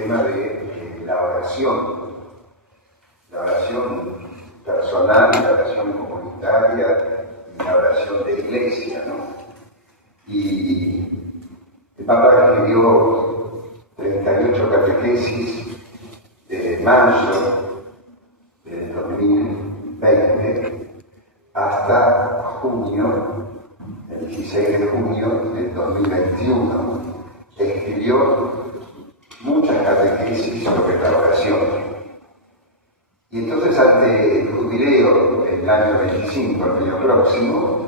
tema de la oración personal, la oración comunitaria y la oración de iglesia, ¿no? Y el Papa escribió 38 catequesis desde mayo del 2020 hasta junio, el 16 de junio del 2021. Escribió muchas catequesis sobre la oración. Y entonces, ante el jubileo del año 25, el año próximo,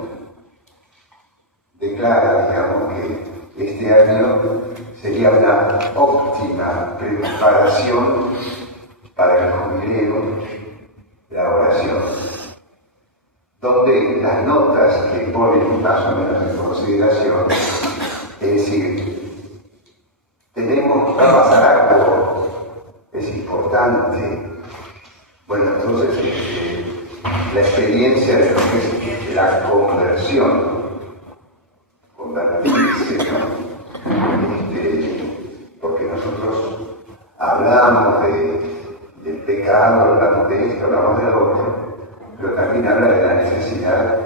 declara, digamos, que este año sería una óptima preparación para el jubileo de la oración, donde las notas que ponen más o menos en consideración, es decir, va a pasar algo, es importante. Bueno, entonces la experiencia de lo que es la conversión, convertirse, ¿no? Porque nosotros hablamos del pecado, hablamos de esto, hablamos de lo otro, pero también habla de la necesidad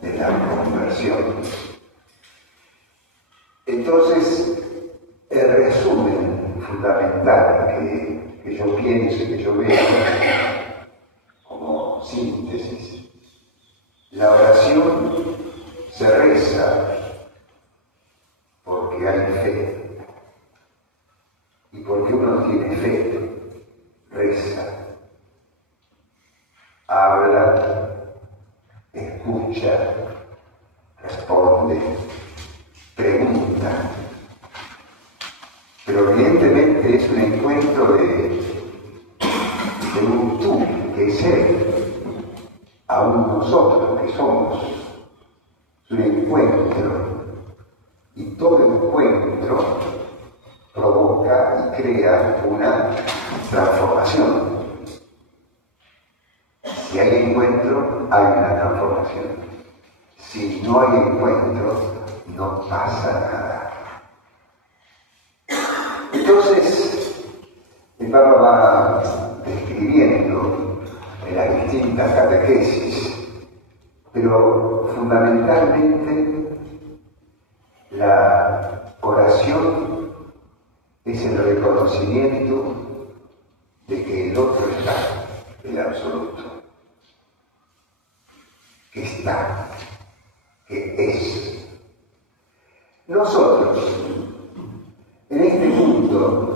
de la conversión. Entonces, el resumen fundamental que yo pienso y que yo veo como síntesis: la oración se reza porque hay fe, y porque uno tiene fe, reza, habla, escucha, responde, pregunta. Pero evidentemente es un encuentro de un tú, que es Él, aún nosotros que somos. Es un encuentro, y todo encuentro provoca y crea una transformación. Si hay encuentro, hay una transformación. Si no hay encuentro, no pasa nada. Entonces, el Papa va describiendo en las distintas catequesis, pero fundamentalmente la oración es el reconocimiento de que el otro está, el absoluto, que está, que es. Nosotros, en este mundo,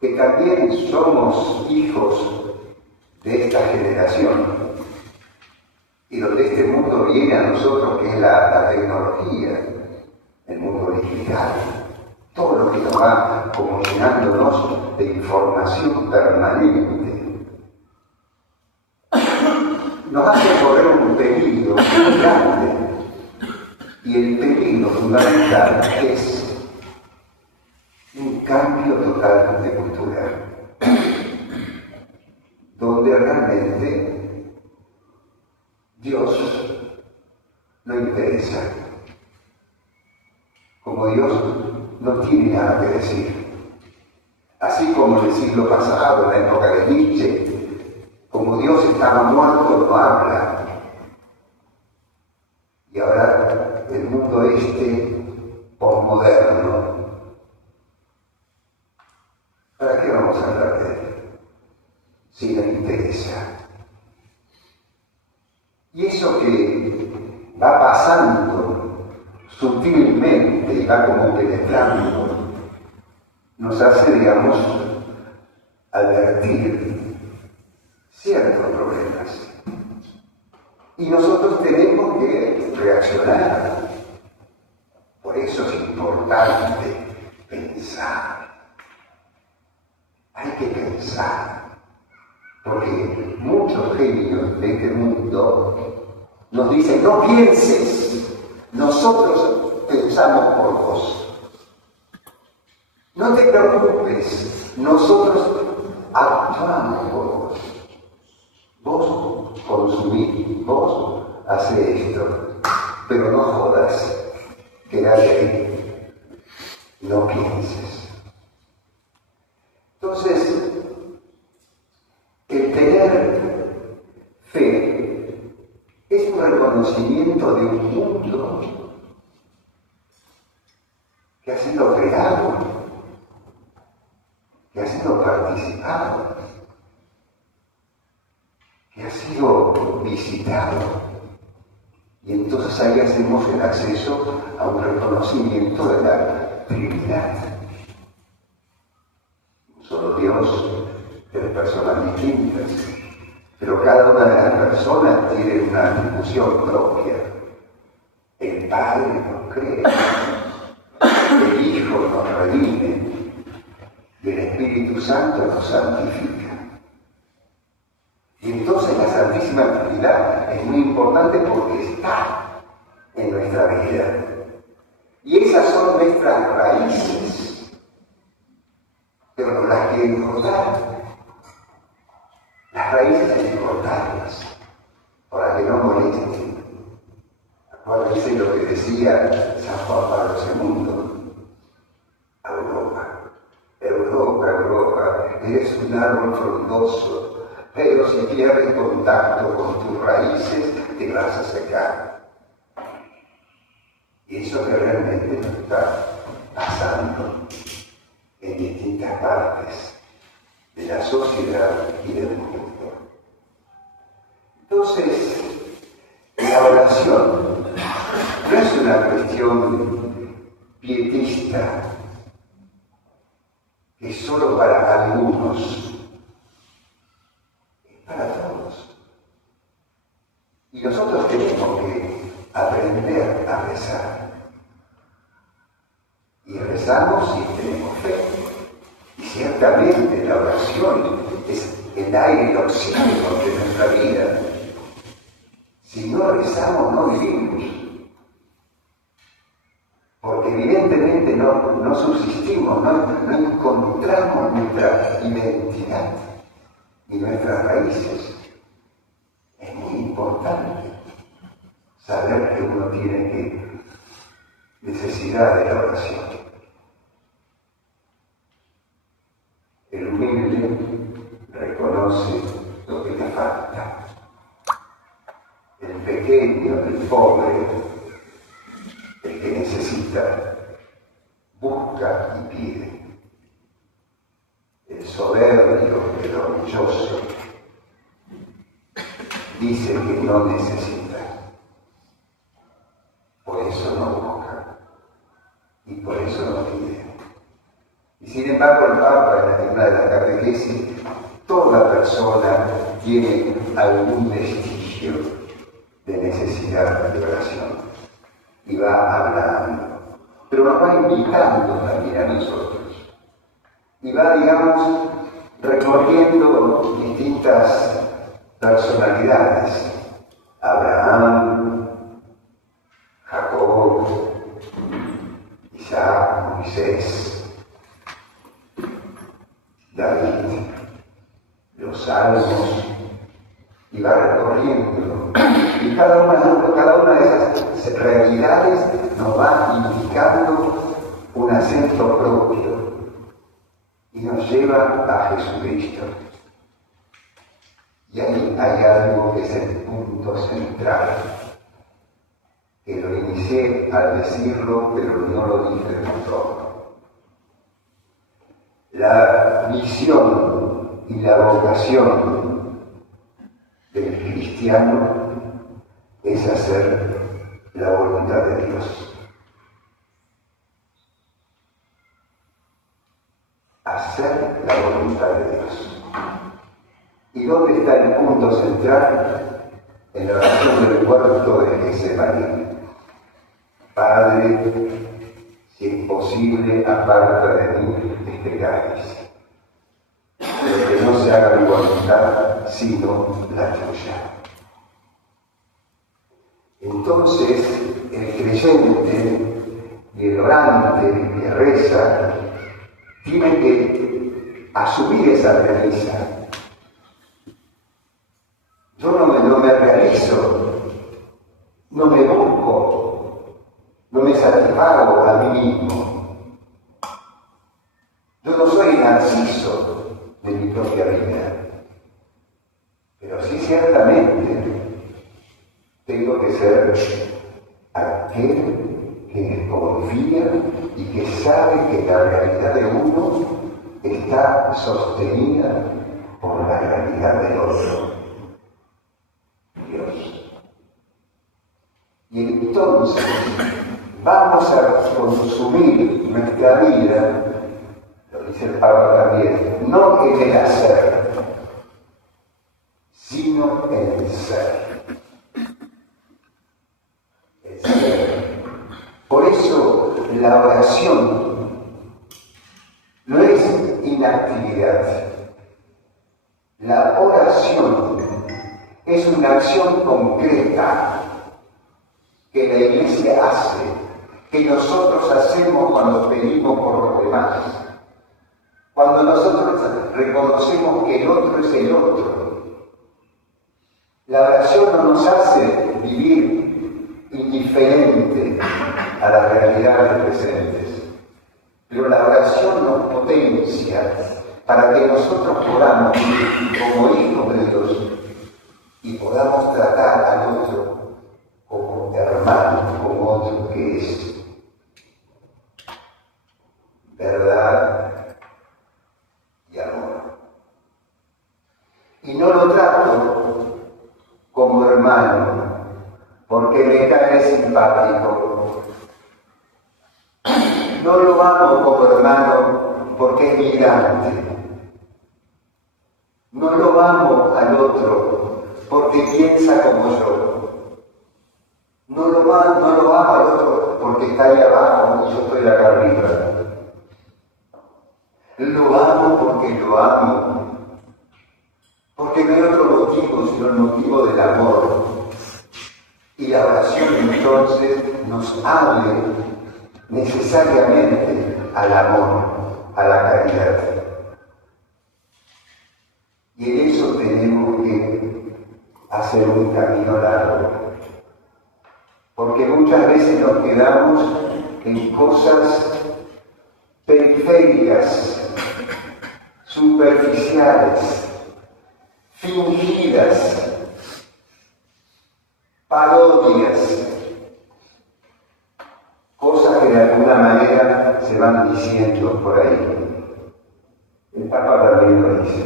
que también somos hijos de esta generación, y donde este mundo viene a nosotros, que es la tecnología, el mundo digital, todo lo que nos va como llenándonos de información permanente, nos hace correr un peligro muy grande. Y el peligro fundamental es un cambio total de cultura, donde realmente Dios no interesa. Como Dios no tiene nada que decir. Así como en el siglo pasado, en la época de Nietzsche, como Dios estaba muerto, no habla. Y ahora el mundo posmoderno, ¿para qué vamos a hablar de él si no interesa? Y eso que va pasando sutilmente y va como penetrando, nos hace, digamos, advertir ciertos problemas. Y nosotros tenemos que reaccionar. Por eso es importante pensar. Hay que pensar. Porque muchos genios de este mundo nos dicen: no pienses, nosotros pensamos por vos. No te preocupes, nosotros actuamos por vos. Vos consumís, vos hacés esto, pero no jodas, quedate ahí, no pienses. de un mundo que ha sido creado, que ha sido participado, que ha sido visitado. Y entonces ahí hacemos el acceso a un reconocimiento de la Trinidad. Un solo Dios, tres personas distintas, pero cada una de las personas tiene una atribución propia. El Padre nos crea, el Hijo nos redime y el Espíritu Santo nos santifica. Y entonces la Santísima Trinidad es muy importante porque está en nuestra vida. Y esas son nuestras raíces, pero no las quieren cortar. Las raíces hay que cortarlas para que no molesten. Acuérdense lo que decía San Juan Pablo II. Europa, Europa, Europa, eres un árbol frondoso, pero si pierdes contacto con tus raíces, te vas a secar. Y eso que realmente nos está pasando en distintas partes de la sociedad y del mundo. Entonces, la oración no es una cuestión pietista, que es solo para algunos, es para todos. Y nosotros tenemos que aprender a rezar. Y rezamos si tenemos fe. Y ciertamente la oración es el aire y el oxígeno de nuestra vida. Si no rezamos, no vivimos. Porque evidentemente no subsistimos, no encontramos nuestra identidad y nuestras raíces. Es muy importante saber que uno tiene necesidad de la oración. El humilde reconoce lo que le falta. El pequeño, el pobre, el que necesita, busca y pide. El soberbio, el orgulloso, dice que no necesita. Por eso no busca y por eso no pide. Y sin embargo el Papa en una de las catequesis, toda persona tiene algún vestigio de necesidad de oración y va hablando, pero nos va invitando también a nosotros y va, digamos, recorriendo distintas personalidades: Abraham, Jacob, Isaac, Moisés, David, los salmos, y va recorriendo. Y cada una de esas realidades nos va indicando un acento propio y nos lleva a Jesucristo. Y ahí hay algo que es el punto central, que lo inicié al decirlo, pero no lo dije del todo. La misión y la vocación del cristiano es hacer la voluntad de Dios. Hacer la voluntad de Dios. ¿Y dónde está el punto central? En la oración del huerto de Getsemaní. Padre, si es posible, aparta de mí este cáliz, pero que no se haga mi voluntad, sino la tuya. Entonces, el creyente y el orante que reza tiene que asumir esa premisa. Yo no me realizo, no me busco, no me satisfago a mí mismo. Yo no soy Narciso de mi propia vida, pero sí ciertamente tengo que ser está sostenida por la realidad del otro, Dios. Y entonces vamos a consumir nuestra vida, lo dice el Papa también, no en el hacer, sino en el ser. El ser. Por eso la oración no es inactividad. La oración es una acción concreta que la Iglesia hace, que nosotros hacemos cuando pedimos por los demás. Cuando nosotros reconocemos que el otro es el otro. La oración no nos hace vivir indiferente a las realidades presentes, pero la oración nos potencia para que nosotros podamos vivir como hijos de Dios y podamos tratar al otro como hermano, como otro que es verdad y amor. Y no lo trato como hermano porque me cae simpático. No lo amo como hermano porque es migrante. No lo amo al otro porque piensa como yo. No lo amo al otro porque está ahí abajo y yo estoy acá arriba. Lo amo porque lo amo. Porque no hay otro motivo sino el motivo del amor. Y la oración entonces nos abre necesariamente al amor, a la caridad. Y en eso tenemos que hacer un camino largo. Porque muchas veces nos quedamos en cosas periféricas, superficiales, fingidas, parodias, cosas que de alguna manera se van diciendo por ahí. El Papa también lo dice.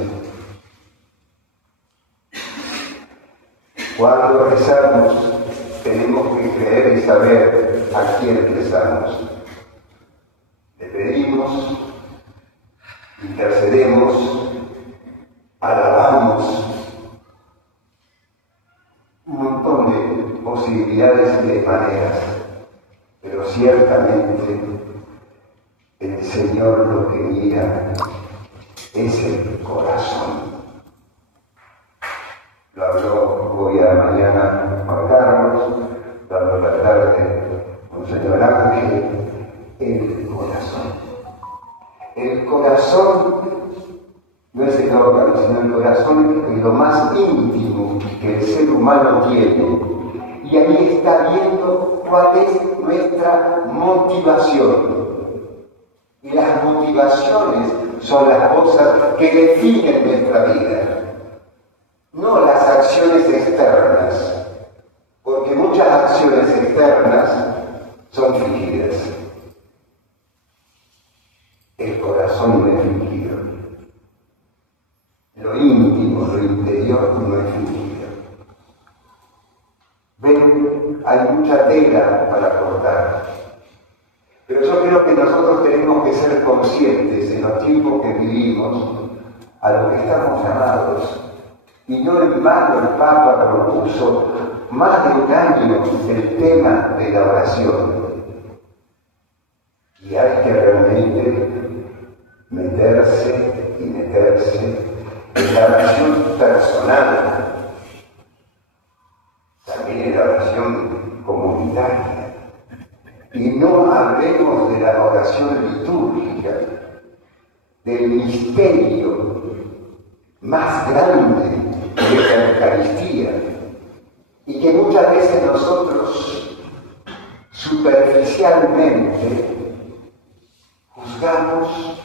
Cuando rezamos, tenemos que creer y saber a quién rezamos. Le pedimos, intercedemos, alabamos, un montón de posibilidades y de maneras, pero ciertamente el Señor lo que mira es el corazón. Lo habló hoy a la mañana Juan Carlos, lo habló la tarde Monseñor Ángel, el corazón. El corazón no es el órgano, sino el corazón es lo más íntimo que el ser humano tiene. Y ahí está viendo cuál es nuestra motivación. Y las motivaciones son las cosas que definen nuestra vida, no las acciones externas, porque muchas acciones externas son fingidas. El corazón no es fingido. Lo íntimo, lo interior no es fingido. Ven, hay mucha tela para cortar. Pero yo creo que nosotros tenemos que ser conscientes en los tiempos que vivimos a lo que estamos llamados. Y no en vano el Papa propuso más de un año el tema de la oración. Y hay que realmente meterse en la oración personal, también en la oración comunitaria. Y no hablemos de la oración litúrgica, del misterio más grande que es la Eucaristía, y que muchas veces nosotros superficialmente juzgamos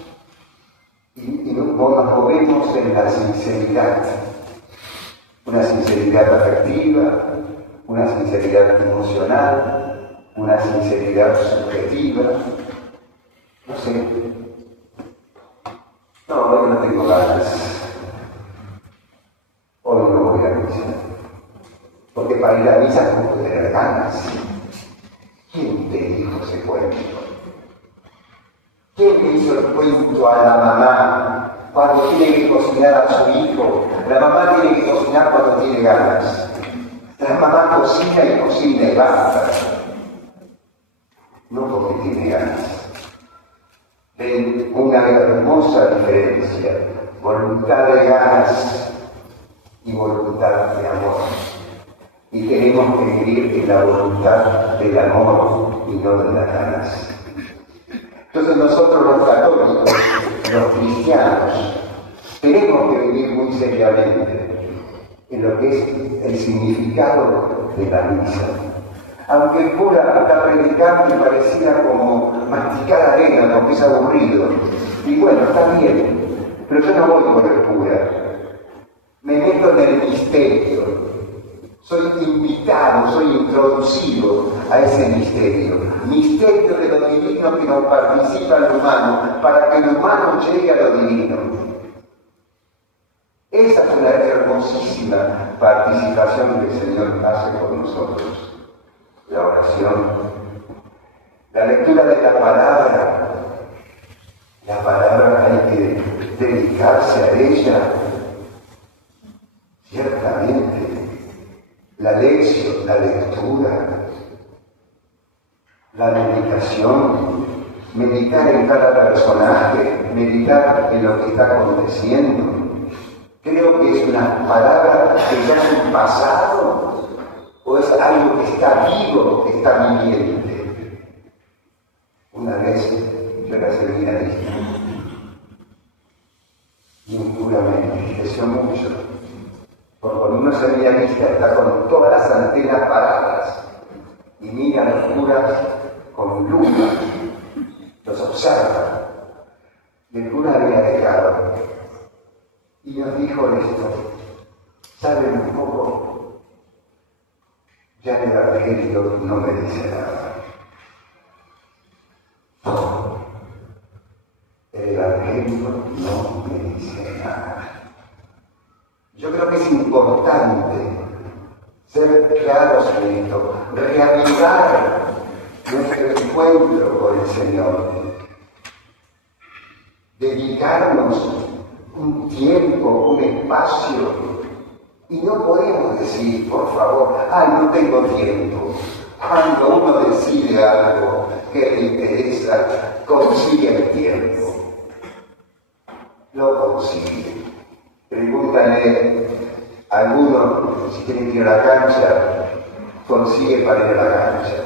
y nos movemos en la sinceridad, una sinceridad afectiva, una sinceridad emocional, una sinceridad subjetiva, no sé, No, hoy no tengo ganas. Hoy no voy a misa. Porque para ir a misa no puedo tener ganas. ¿Quién te dijo ese cuento? ¿Quién le hizo el cuento a la mamá cuando tiene que cocinar a su hijo? La mamá tiene que cocinar cuando tiene ganas. La mamá cocina y basta. No porque tiene ganas. Ven una hermosa diferencia. Voluntad de ganas y voluntad de amor. Y tenemos que vivir en la voluntad del amor y no de las ganas. Entonces nosotros los católicos, los cristianos, tenemos que vivir muy seriamente en lo que es el significado de la misa. Aunque el cura está predicando y pareciera como masticar arena porque es aburrido. Y bueno, está bien, pero yo no voy por el cura. Me meto en el misterio. Soy invitado, soy introducido a ese misterio. Misterio de lo divino que nos participa el humano, para que el humano llegue a lo divino. Esa es una hermosísima participación que el Señor hace con nosotros. La oración, la lectura de la palabra hay que dedicarse a ella, ciertamente. La lección, la lectura, la meditación, meditar en cada personaje, meditar en lo que está aconteciendo. Creo que es una palabra que ya es un pasado o es algo que está vivo, que está viviente. Una vez yo era seminarista y un cura me entristeció mucho. Porque cuando uno seminarista está con todas las antenas paradas y mira a los curas con lupa, los observa. Y el cura había dejado y nos dijo esto: ¿saben un poco? Ya el Evangelio no me dice nada. Todo. El Evangelio no me dice nada. Yo creo que es importante ser claros en esto, reavivar nuestro encuentro con el Señor, dedicarnos un tiempo, un espacio, y no podemos decir, por favor, no tengo tiempo. Cuando uno decide algo que le interesa, consigue el tiempo. Lo consigue. Pregúntale a alguno si tiene que ir a la cancha, consigue para ir a la cancha.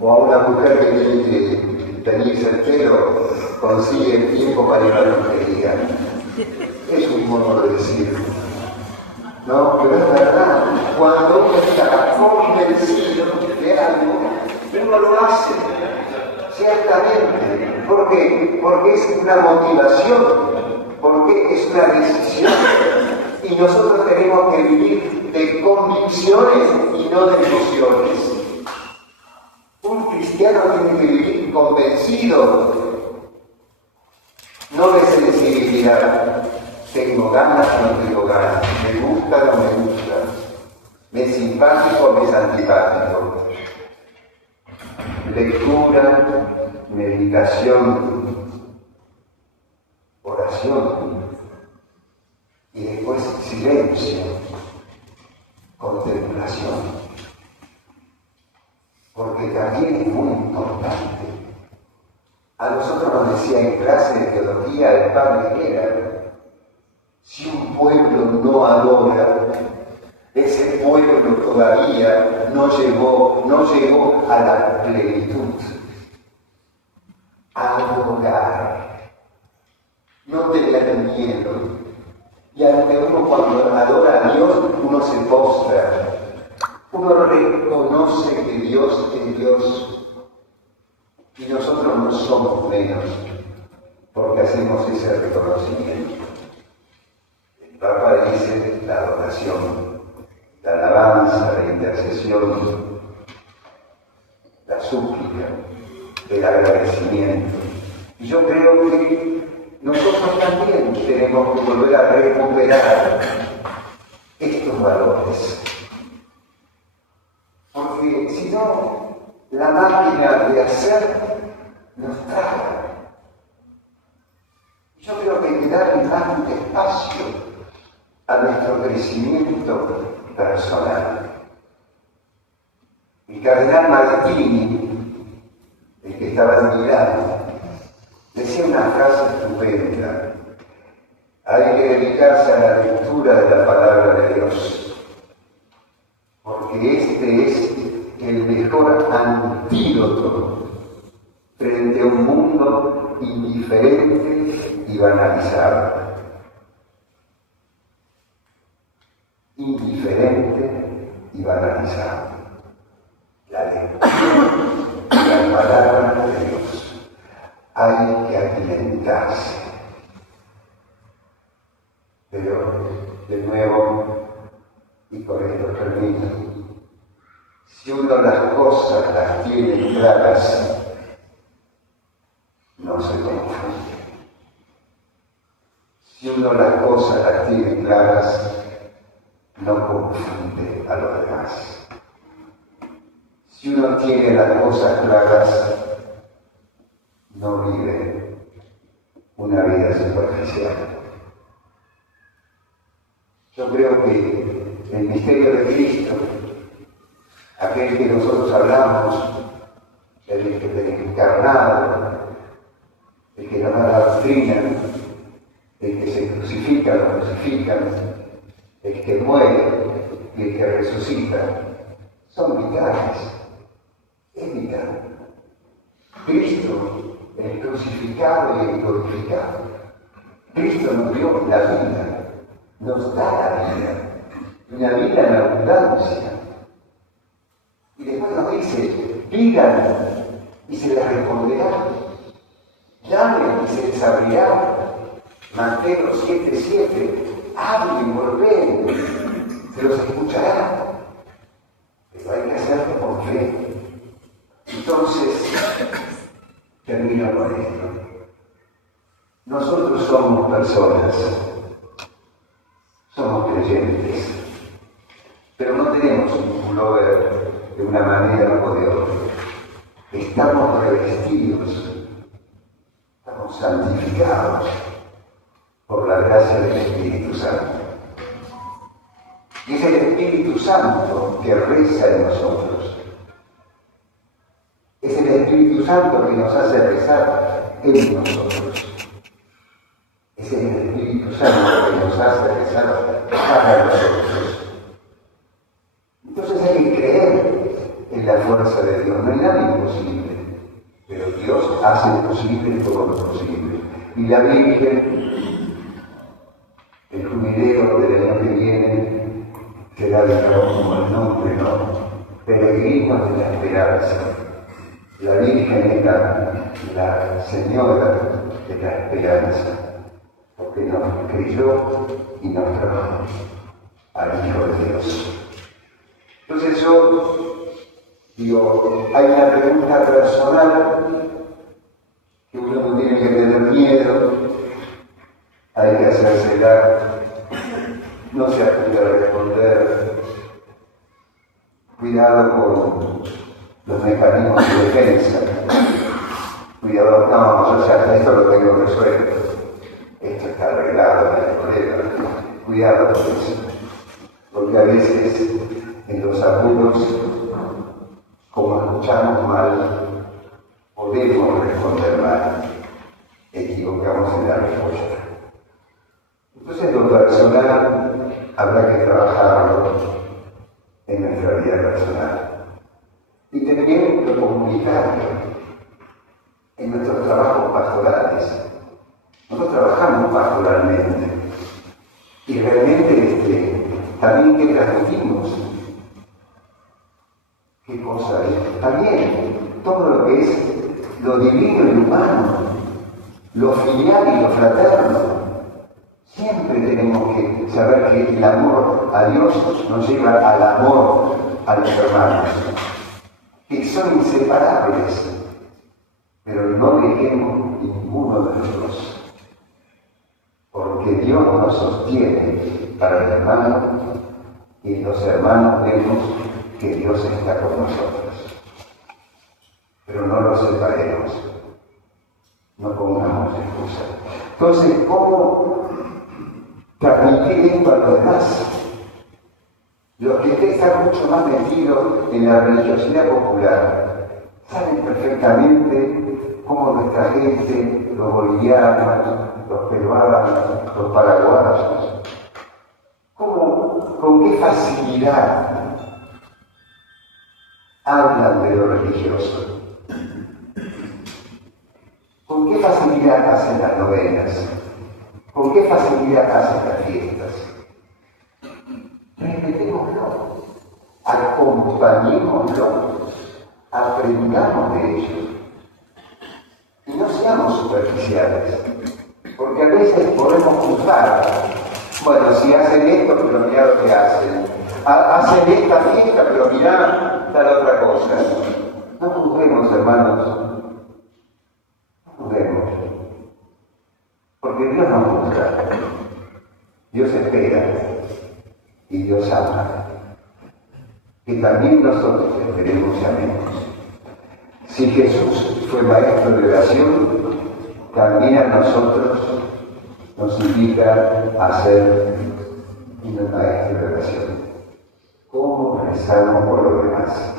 O a una mujer que tiene que teñirse el pelo, consigue el tiempo para ir a la lotería. Es un modo de decirlo. No, pero es verdad. Cuando uno está convencido de algo, uno lo hace. Ciertamente. ¿Por qué? Porque es una motivación. Porque es una decisión y nosotros tenemos que vivir de convicciones y no de emociones. Un cristiano tiene que vivir convencido, no de sensibilidad. Tengo ganas o no tengo ganas, me gusta o no me gusta, me es simpático o me es antipático. Lectura, meditación, oración y después silencio, contemplación, porque también es muy importante. A nosotros nos decía en clase de teología el padre Higuera: si un pueblo no adora, ese pueblo todavía no llegó a la plenitud. Adorar. No tener miedo. Y ante uno, cuando adora a Dios, uno se postra. Uno reconoce que Dios es Dios. Y nosotros no somos menos, porque hacemos ese reconocimiento. El Papa dice la adoración, la alabanza, la intercesión, la súplica, el agradecimiento. Y yo creo que nosotros también tenemos que volver a recuperar estos valores. Porque si no, la máquina de hacer nos traga. Yo creo que hay que darle más espacio a nuestro crecimiento personal. El cardenal Martini, el que estaba en Milán, decía una frase estupenda: hay que dedicarse a la lectura de la palabra de Dios, porque este es el mejor antídoto frente a un mundo indiferente y banalizado. Indiferente y banalizado. La lectura de la palabra de Dios. Hay que alimentarse. Pero, de nuevo, y con esto termino, si uno las cosas las tiene claras, no se confunde. Si uno las cosas las tiene claras, no confunde a los demás. Si uno tiene las cosas claras, no vive una vida superficial. Yo creo que el misterio de Cristo, aquel que nosotros hablamos, el encarnado, el que nos da la doctrina, el que se crucifica, lo crucifican, el que muere y el que resucita, son vitales. Es vital. Cristo, el crucificado y el glorificado. Cristo nos dio la vida, nos da la vida, una vida en abundancia. Y después nos dice: pidan y se les responderá, llamen y se les abrirá. Mateo 7:7, hablen, volven, se los escuchará. Pero hay que hacerlo con fe. Entonces, termino con esto. Nosotros somos personas, somos creyentes, pero no tenemos un pullover de una manera o de otra. Estamos revestidos, estamos santificados por la gracia del Espíritu Santo. Y es el Espíritu Santo que reza en nosotros. Es el Espíritu Santo que nos hace rezar en nosotros. Es el Espíritu Santo que nos hace rezar para nosotros. Entonces hay que creer en la fuerza de Dios. No hay nada imposible, pero Dios hace posible todo lo posible. Y la Virgen, el jubileo del año que viene, será declarado como el nombre, ¿no? Peregrinos de la esperanza. La Virgen es la Señora de la esperanza, porque nos creyó y nos trajo al Hijo de Dios. Entonces yo digo, hay una pregunta personal que uno no tiene que tener miedo, hay que hacérsela, no se aplica a responder. Cuidado con los mecanismos de defensa. Cuidado, no, yo ya esto lo tengo resuelto. Esto está arreglado, no hay problema. Cuidado con eso. Porque a veces en los apuros, como escuchamos mal, podemos responder mal. Equivocamos en la respuesta. Entonces lo personal habrá que trabajarlo en nuestra vida personal. Y también lo comunitario, en nuestros trabajos pastorales. Nosotros trabajamos pastoralmente y realmente también que transmitimos. ¿Qué cosa es? También todo lo que es lo divino y lo humano, lo filial y lo fraterno. Siempre tenemos que saber que el amor a Dios nos lleva al amor a los hermanos, que son inseparables, pero no dejemos ninguno de los dos, por porque Dios nos sostiene para el hermano y los hermanos vemos que Dios está con nosotros. Pero no los separemos, no pongamos excusa. Entonces, ¿cómo transmitir esto a los demás? Los que están mucho más metidos en la religiosidad popular saben perfectamente cómo nuestra gente, los bolivianos, los peruanos, los paraguayos, con qué facilidad hablan de lo religioso, con qué facilidad hacen las novenas, con qué facilidad hacen las fiestas. Respetémoslo, acompañémoslo, aprendamos de ellos y no seamos superficiales, porque a veces podemos juzgar. Bueno, si hacen esto, pero mirá lo que hacen. Hacen esta fiesta, pero mirá tal otra cosa. No juzguemos, hermanos. No juzguemos. Porque Dios no juzga. Dios espera. Y Dios ama. Que también nosotros esperemos y amemos. Si Jesús fue maestro de oración, también a nosotros nos invita a ser un maestro de oración. ¿Cómo rezamos por los demás?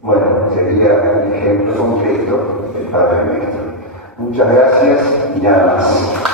Bueno, sería un ejemplo concreto del Padre Nuestro. Muchas gracias y nada más.